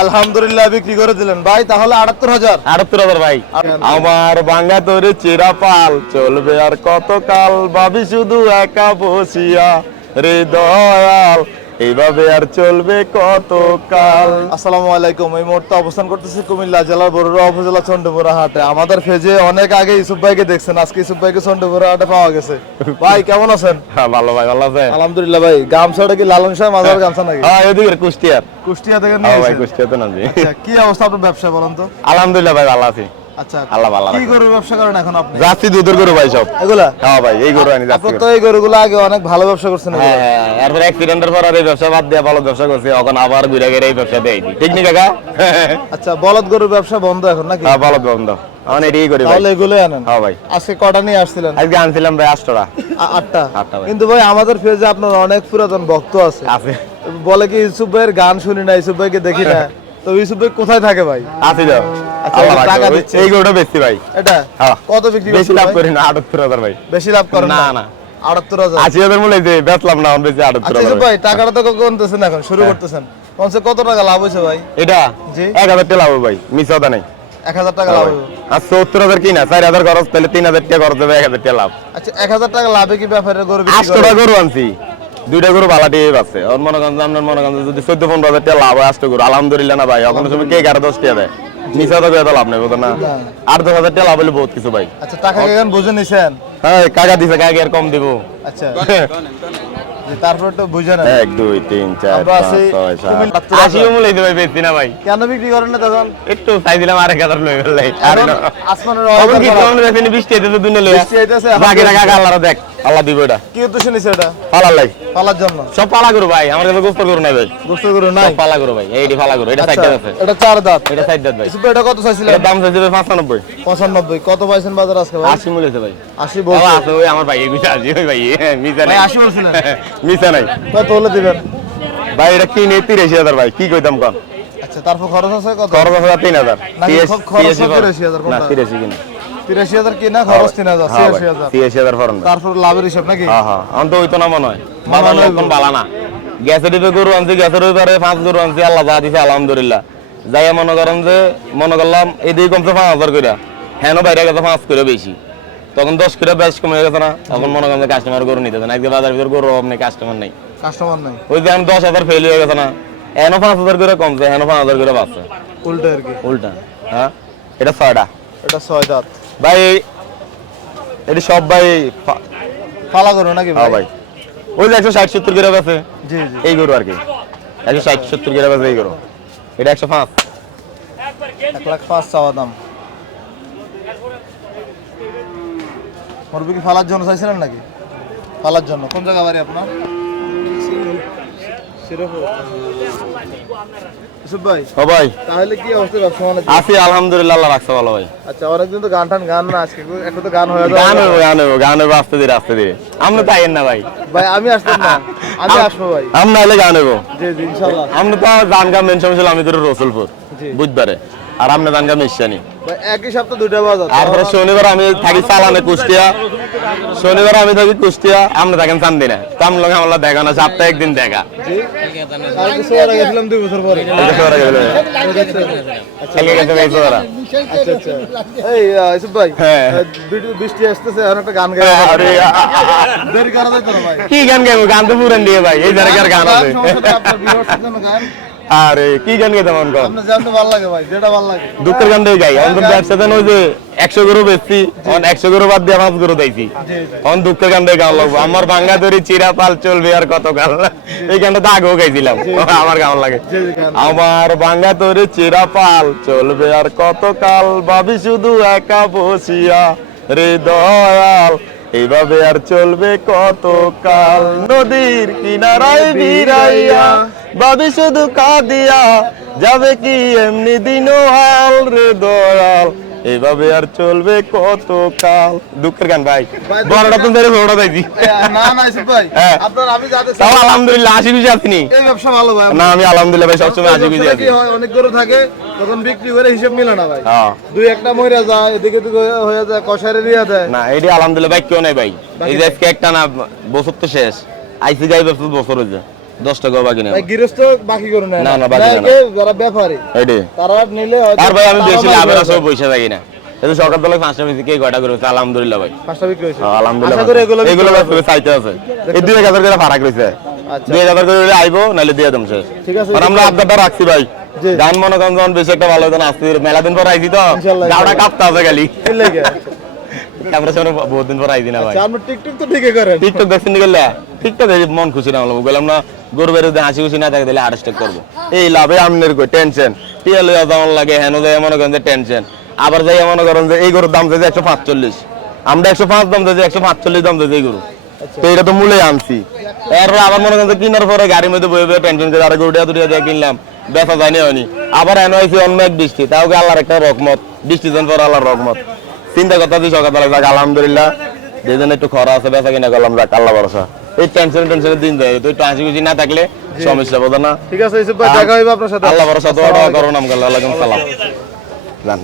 আলহামদুলিল্লাহ বিক্রি করে দিলেন ভাই, তাহলে 78,000। 78,000 ভাই। আমার ভাঙা তোরে চেরা পাল চলবে আর কত কাল, ভাবি শুধু একা বসিয়া রে দয়াল, এইভাবে আর চলবে কত কাল। আসসালামু আলাইকুম। এই মুহূর্তে অবস্থান করতেছি কুমিল্লা জেলার বরুড়া উপজেলা চন্ডমুড়া হাটে। আমাদের ফেজে অনেক আগে ইউসুফ ভাইকে দেখছেন, আজকে ইউসুফ ভাইকে চন্ডমুড়া হাটে পাওয়া গেছে। ভাই কেমন আছেন? হ্যাঁ ভালো ভাই, ভালো আছে? আলহামদুলিল্লাহ ভাই। গামছাটা কি লালন শাহ মাজার গামছা নাকি? হ্যাঁ এদিকে কুষ্টিয়ার। কুষ্টিয়া থেকে হ্যাঁ নিয়ে ভাই এসেছেন? কুষ্টিয়াতে না জি। আচ্ছা, কি অবস্থা আপনার ব্যবসা বলেন তো? আলহামদুলিল্লাহ ভাই ভালো আছি। আচ্ছা, আল্লাহ ভালো কি রাখে। গরুর ব্যবসা করেন এখন আপনি? যাচ্ছি দুধের গরু ভাই সব এগুলা? হ্যাঁ ভাই এই গরু আনি যাচ্ছি। আপনার তো এই গরুগুলো আগে অনেক ভালো ব্যবসা করছেন। হ্যাঁ হ্যাঁ, এরপর অ্যাক্সিডেন্টের পর আর এই ব্যবসা বাদ দিয়ে ভালো ব্যবসা করছি, এখন আবার ঘুরে গেলে এই ব্যবসা দেয় ঠিক নি কাকা? আচ্ছা, বলদ গরুর ব্যবসা বন্ধ এখন নাকি? হ্যাঁ ভালো বন্ধ, এখন এটাই করি ভাই। তাহলে এগুলোই আনেন? হ্যাঁ ভাই। আজকে কটা নিয়ে আসছিলেন? আজকে আনছিলাম ভাই 8টা। 8টা। 8টা ভাই। কিন্তু ভাই আমাদের পেজে আপনার অনেক পুরাতন ভক্ত আছে, আছে বলে কি ইউসুফ ভাইয়ের গান শুনি না, ইউসুফ ভাইকে দেখি না। তো ইউসুফ ভাই কোথায় থাকে ভাই? আছে তো। আচ্ছা, আল্লাহ টাকা রাখে। দিচ্ছে। এই গরুটা বেশি ভাই। এটা হ্যাঁ। কত বিক্রি বেশি করছেন লাভ ভাই? করি না, 78,000 ভাই। বেশি লাভ করেন না না 78,000। 80,000 মূল্য যে বেচলাম না, বেশি আচ্ছা 78,000 ইউসুফ ভাই। ভাই, টাকাটা তো গুনতেছেন এখন, শুরু করতেছেন। কমসে কত টাকা লাভ হয়েছে ভাই? এটা জি। 1000 টাকা লাভ ভাই, মিস কথা নাই। 1000 টাকা লাভ হবে। আর 70,000 কিনা, 4,000 খরচ, তাহলে 3,000 টাকা খরচ হবে, 1000 টাকা লাভ। আচ্ছা, 1000 টাকা লাভে কি ব্যাপারের গরু বিক্রি 8টা করেন? গরু আনছি, 2টা গরু বালাটি আছে। ওর মনে করেন আপনার মনে করেন যদি 14-15,000 টাকা লাভ হয় 8টা গরু, আলহামদুলিল্লাহ না ভাই। এখন সময় কে 11-10 টাকা দেয়, মিশা তো এত লাভ নেই বুঝো না। 8-10,000 টাকা লাভ হলে বহুত কিছু ভাই। আচ্ছা, টাকা কেন বুঝে নিছেন? হ্যাঁ কাকা দিছে, কাকা আর কম দিব। আচ্ছা, যে তারপর তো বুঝে নেন। 1 2 3 4 আমরা 5 আছি 6 7 কুমিল্লা। 80 মূল্য দিতে ভাই, বেশি না ভাই। কেন বিক্রি করেন না তখন? একটু চাই দিলাম, আর 1000 লই গেলাই। আর এখন আসমানের খবর অর্ডার কি করা। কোন দেখেনি, বৃষ্টি হইতেছে দুনিয়া লইয়া। বৃষ্টি হইতেছে, এখন বাকি টাকা আল্লাহর দেখ, আল্লাহ দিব এটা। কি উদ্দেশ্য নিছে এটা? পালার লাই পালার জন্য? সব পালা করু ভাই, আমার কাছে গোস্ত করু নাই ভাই। গোস্ত গরু নাই? সব পালা করু ভাই, এইডি পালা করু। এটা আচ্ছা, সাইড আছে, এটা 4 দাঁত। এটা সাইড দাঁত ভাই। ইউসুফ ভাই, এটা কত চাইছিলেন? এর দাম চাইছে 95। 95। কত পাইছেন বাজার আজকে ভাই? 80 মূল্য আছে ভাই। 80 বাবা বলছে আছে ওই আমার ভাই, এগুলো আছে ওই ভাই, মিছা ভাই। নাই। 80 বলছিলেন? মিছা নাই কত হলে দিবেন? ভাই, এটা কিনে 83,000 ভাই, কি কইতাম কোন? আচ্ছা, তারপর খরচ আছে কত? খরচ আছে 3,000। নাকি খরচ 83,000 না কোনটা? 83 কিনা। 83,000 কিনা, খরচ 3,000, হ্যাঁ ভাই, 86,000। 83,000 ফরন ভাই। তারপর লাভের হিসাব নাকি? হ্যাঁ হ্যাঁ, আমি তো হইতো না মনে হয়। মনে বাবার হয় লক্ষণ বালা না। গ্যাসের ডিপে গরু আনছি, গ্যাসের ওইবারে 5 গরু আনছি, আল্লাহ যা দিছে আলহামদুলিল্লাহ। যাইয়া মনে করেন যে মনে করলাম এদিকে কমছে 5,000 করে, হ্যাঁ বাইরে গেছে 5 করে বেশি, তখন 10 করে বেশ কমে গেছে না। তখন মনে করেন যে কাস্টমার গরু নিতেছে না, আজকে বাজার ভিতরে গরু আপনি কাস্টমার নেই, কাস্টমার নাই। ওই যে এখন 10,000 ফেল হয়ে গেছে না, এখনো 5,000 করে কমছে, এখনো 5,000 করে বাড়ছে উল্টো আর কি। উল্টা। হ্যাঁ এটা 6টা এটা 6 দাঁত। ভাই, এটি সব ভাই পালা গরু নাকি হ্যাঁ ভাই? ভাই। ওই যে 160-70 করে আছে জি জি। এই গরু আর কি, 160-70 করে আছে এই গরু। এটা 105। 1,05,000 চাওয়া দাম। মুরগি কি ফালার জন্য চাইছিলেন নাকি? ফালার জন্য। কোন জায়গা বাড়ি আপনার? ইউসুফ ভাই, ও ভাই তাহলে কি অবস্থা ব্যবসা বাণিজ্য? আছি আলহামদুলিল্লাহ, আল্লাহ রাখছে ভালো ভাই। আচ্ছা, অনেকদিন তো গান টান গান না, আজকে একটু তো গান হয়ে গান যাবে হইব, গান হইব, গান হইব আস্তে ধীরে আস্তে ধীরে। আমরা তো আইয়েন না ভাই, ভাই। আমি আসতাম না, আমি আসবো ভাই। আমরা হলে গান হইব। জি জি, ইনশাআল্লাহ। আমরা তো গান গান মেনশন ছিল, আমি তোর রসুলপুর জি। বুধবারে, আর আমরা গান গান মিশানি। ভাই, একই সপ্তাহে 2টা বাজার। তারপরে শনিবার আমি থাকি চালানে কুষ্টিয়া, শনিবার আমি থাকি কুষ্টিয়া, আমরা থাকেন চান্দিনা। তাম লোক আমার দেখা না, সপ্তাহে একদিন দেখা। জি। কালকে সোয়ারে গেছিলাম 2 বছর পরে। খেলে গেছে ভাই তোরা। আচ্ছা আচ্ছা। এই ইউসুফ ভাই, হ্যাঁ। বৃষ্টি আসতেছে, এখন একটা গান গাই। আরে দেরি করা যায় তো না ভাই। কি গান গাইবো, গান তো পুরান দিয়ে ভাই, এই জায়গার গান আছে। সমস্যা নেই, আপনার viewers-দের জন্য গান। আরে কি গান গাইতে মন কর, আপনার জানতে ভালো লাগে ভাই, যেটা ভালো লাগে। দুঃখের গান দিয়ে গাই। আমাদের ব্যবসাতে ওই যে 100 গরু বেচছি, 100 গরু বাদ দিয়ে 5 গরু দিয়েছি, জি জি। এখন দুঃখের গান দিয়ে গান লাগবো। আমার ভাঙ্গা ধরি চিরা পাল চলবে আর কত কাল, এই গানটা তো আগেও গাইছিলাম, আমার গান লাগে। জি জি, গান। আমার ভাঙ্গা তোরে চিরা পাল চলবে আর কত কাল, ভাবি শুধু একা বসিয়া রে দয়াল, এইভাবে আর চলবে কত কাল। নদীর কিনারায় বিরাইয়া ভাবি শুধু কাঁদিয়া, যাবে কি এমনি দিন হাল রে দয়াল, এইভাবে আর চলবে কত কাল। দুঃখের গান ভাই, বড়টা তো ধরে বড়টা দিয়েছি। না না ইউসুফ ভাই, হ্যাঁ। আপনার আমি যাতে তাও আলহামদুলিল্লাহ হাসি খুশি আছিনি। এই ব্যবসা ভালো ভাই। না আমি আলহামদুলিল্লাহ ভাই সবসময় হাসি খুশি ব্যবসাটা আছি। কি হয়, অনেক গরু থাকে, তখন বিক্রি করে হিসাব মিলে না ভাই। হ্যাঁ 2-1টা মরে যায়, এদিকে এদিকে হয়ে যায়, কষারে দিয়ে দেয়। না এটি আলহামদুলিল্লাহ ভাই কেউ নাই ভাই, এই যে আজকে একটা না বছর তো শেষ, আইসি গাই বছর বছর হয়েছে, 10 টাকা বাকি নেই ভাই গৃহস্থ বাকি করে নেয় না, না, বাকি নেয় না। কে যারা ব্যাপারী এইটাই তারা নিলে হয়তো আর ভাই আমি বেশি তারা লাভের বাকি আশায় পয়সা থাকি না এটা সকালবেলা 5টা বেশি কে কয়টা করে আলহামদুলিল্লাহ ভাই পাঁচটা বিক্রি হয়েছে আলহামদুলিল্লাহ আশা করি এগুলো এগুলো চাইতে আছে এই 2000 করে ফারাক রইছে আচ্ছা 2000 করে হলে আইবো নালে দিয়ে দম শেষ ঠিক আছে আর আমরা আবদারটা রাখছি ভাই জি। গান মনে করেন যখন বেশি একটা ভালো হতো না আসতে মেলা দিন পর আইছি তো ইনশাআল্লাহ, গাওটা কাঁপতে আছে খালি এই লাগে ক্যামেরা সামনে বহুত দিন পর আইছি না ভাই আচ্ছা আপনি টিকটক তো ঠিকই করেন টিকটক দেখছেন নি গেলে টিকটক দেখে মন খুশি না হলো বললাম না গরু বেরোতে হাসি খুশি না থাকে তাহলে হার্ট অ্যাটাক করবো এই লাভে আমনের কই টেনশন টিয়া লইয়া যেমন লাগে হেন যায় মনে করেন যে টেনশন আবার যাই মনে করেন যে এই গরুর দাম যদি 145 আমরা 105 দাম দিয়েছি 145 দাম দিয়েছি এই গরু তো এটা তো মূলে আনছি এরপর আবার মনে করেন যে কিনার পরে গাড়ির মধ্যে বয়ে বয়ে টেনশন করে আরে গরুটা দুটিয়া দিয়ে কিনলাম বেচা যায়নি হয়নি আবার এনে হয়েছে অন্য এক বৃষ্টি তাও কি আল্লাহর একটা রহমত বৃষ্টি দিন পর আল্লাহর রহমত চিন্তা করতে আছি সকালবেলা যাক আলহামদুলিল্লাহ যেদিন একটু খরা আছে বেচা কিনা করলাম যাক আল্লাহ ভরসা এই টেনশনের দিন যায় তো একটু হাসি খুশি না থাকলে সমস্যা বোঝা না ঠিক আছে ইউসুফ ভাই দেখা হইবে আপনার সাথে আল্লাহ ভরসা দোয়া করো নাম আল্লাহ সালাম জান